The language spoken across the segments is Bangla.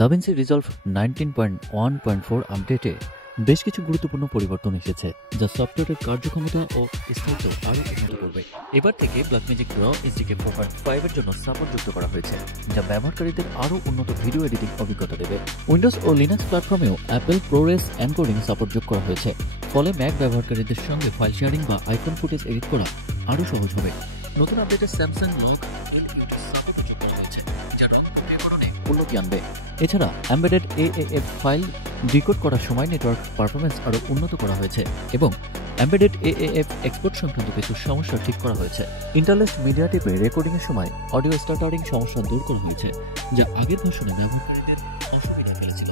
দাভিন্সি রিজলভ 19.1.4 আপডেটে বেশ কিছু গুরুত্বপূর্ণ পরিবর্তন এসেছে, যা সফটওয়্যারের কার্যক্ষমতা ও স্থায়িত্ব আরও উন্নত করবে। এবার থেকে ব্ল্যাকম্যাজিক র এসডিকে 4.5 এর জন্য সাপোর্ট যুক্ত করা হয়েছে, যা ব্যবহারকারীদের আরও উন্নত ভিডিও এডিটিং অভিজ্ঞতা দেবে। উইন্ডোজ ও লিনাক্স প্ল্যাটফর্মেও অ্যাপেল প্রোরেস এনকোডিং সাপোর্ট যোগ করা হয়েছে, ফলে ম্যাক ব্যবহারকারীদের সঙ্গে ফাইল শেয়ারিং বা আইকন ফুটেজ এডিট করা আরও সহজ হবে। নতুন আপডেটে স্যামসাং লগ এলইউটি সাপোর্ট যোগ করা হয়েছে, যা রণে উন্নতি আনবে। এছাড়া এমবেডেড এএএফ ফাইল ডিকোড করার সময় নেটওয়ার্ক পারফরমেন্স আরও উন্নত করা হয়েছে এবং এমবেডেড এএএফ এক্সপোর্ট সংক্রান্ত কিছু সমস্যা ঠিক করা হয়েছে। ইন্টারলেস্ট মিডিয়া টেপে রেকর্ডিংয়ের সময় অডিও স্টাটারিং সমস্যা দূর করা হয়েছে, যা আগের ভার্সনে ব্যবহারকারীদের অসুবিধা ফেলেছিল।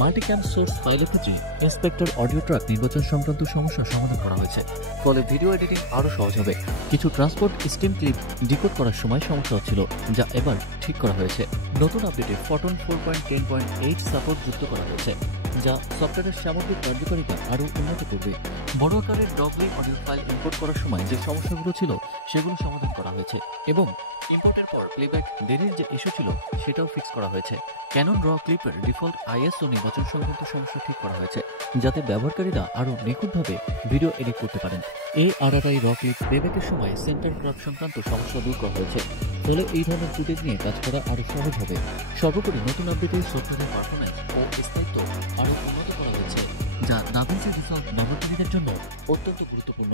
মাল্টিক্যাম সোর্স ফাইলের ক্ষেত্রে ইন্সপেক্টর অডিও ট্র্যাক নির্বাচন সংক্রান্ত সমস্যার সমাধান করা হয়েছে, ফলে ভিডিও এডিটিং আরও সহজ হবে। কিছু ট্রান্সপোর্ট স্ট্রিম ক্লিপ ডিকোড করার সময় সমস্যা হচ্ছিল, যা এবার ঠিক করা হয়েছে। নতুন আপডেটে ফটন 4.10.8 সাপোর্ট যুক্ত করা হয়েছে, যা সফটওয়্যারের সামগ্রিক কার্যকারিতা আরও উন্নত করবে। বড় আকারের ডগলি অডিও ফাইল ইম্পোর্ট করার সময় যে সমস্যাগুলো ছিল সেগুলো সমাধান করা হয়েছে এবং ইম্পোর্টের পর প্লেব্যাক দেরির যে ইস্যু ছিল সেটাও ফিক্স করা হয়েছে। ক্যানন র ক্লিপের ডিফল্ট আইএসও নির্বাচন সংক্রান্ত সমস্যা ঠিক করা হয়েছে, যাতে ব্যবহারকারীরা আরও নিখুঁতভাবে ভিডিও এডিট করতে পারেন। ARRI র ক্লিপ প্লেব্যাকের সময় সেন্টার ক্রাফ সংক্রান্ত সমস্যা দূর করা হয়েছে, ফলে এই ধরনের ফুটেজ নিয়ে কাজ করা আরও সহজ হবে। সর্বোপরি নতুন আপডেটে সফটওয়্যারের পারফরম্যান্স ও স্থায়িত্ব আরও উন্নত করা হয়েছে, যা দাভিন্সি রিজলভ ব্যবহারকারীদের জন্য অত্যন্ত গুরুত্বপূর্ণ।